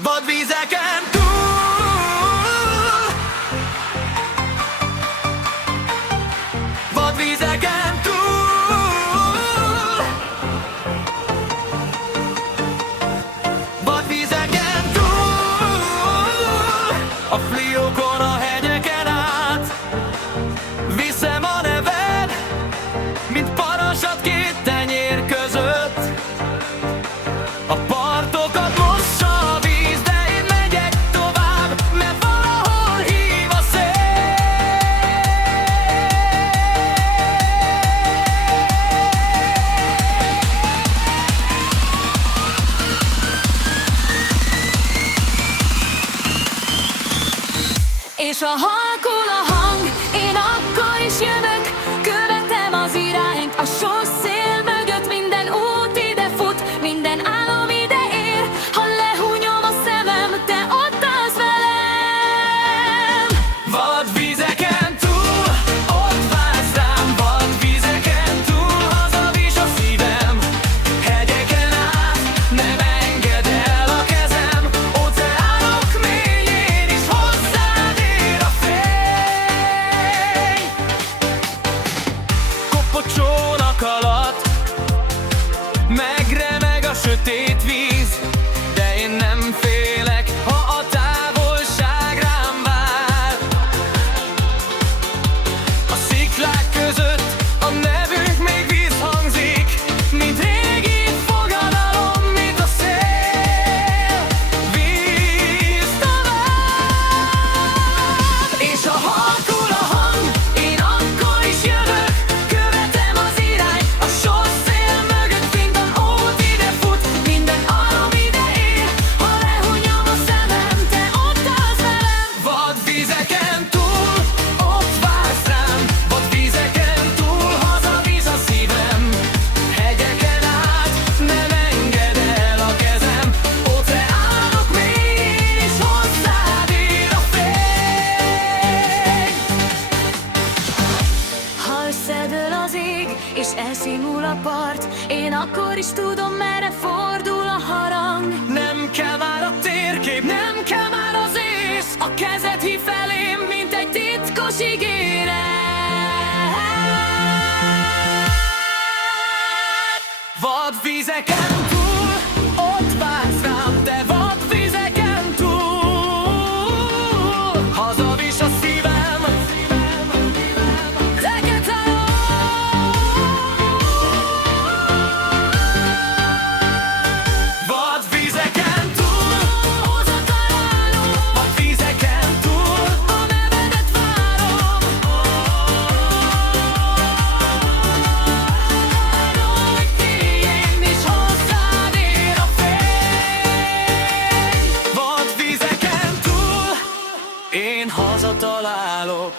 Vadvizeken túl, vadvizeken túl, vadvizeken túl, a fliókon, a hegyeken át, viszem a neved, mint parasat két tenyér között. A partokat mossa a víz, de én megyek tovább, mert valahol hív a szél. És ha halkul a hang, én akkor is jövök, követem az irányt a sós szél mögött. Minden út ide fut, minden álom ide ér. Ha lehúnyom a szemem, te ott állsz velem. Vadvizeken túl, ott vársz rám, vadvizeken túl, hazavis a szívem. Hegyeken át, nem engedd el a kezem, óceánok mélyén is hozzád ér a fény. Kopocsónak alatt megremeg a sötét víz, de én nem félek, ha a távolság rám vár. A sziklák között a nevünk még visszhangzik, mint régi fogadalom, mint a szél. Víz tovább, és ha halkul a hang, én akkor is jövök, követem az irányt a sós szél mögött. Minden út ide fut, minden álom ide ér. Ha lehúnyom a szemem, te ott állsz velem. Vadvizeken túl, ott vársz rám, vadvizeken túl, hazavisz a szívem. Hegyeken át, nem engedd el a kezem, óceánok mélyén is hozzád ér a fény. Ha összedől az ég, és elsimul a part, én akkor is tudom, merre fordul a harang. Nem kell már a térkép, nem kell már az ész, a kezed hív felém, mint egy titkos ígéret. Vadvizeken túl, ott vársz rám, te vadvizeken túl, hazavisz a szívem. Teket vadvizeken túl, oda találom, vadvizeken túl, a nevedet várom. Hogy mélyén is hozzád ér a fény. Vadvizeken túl, én hazatalálok.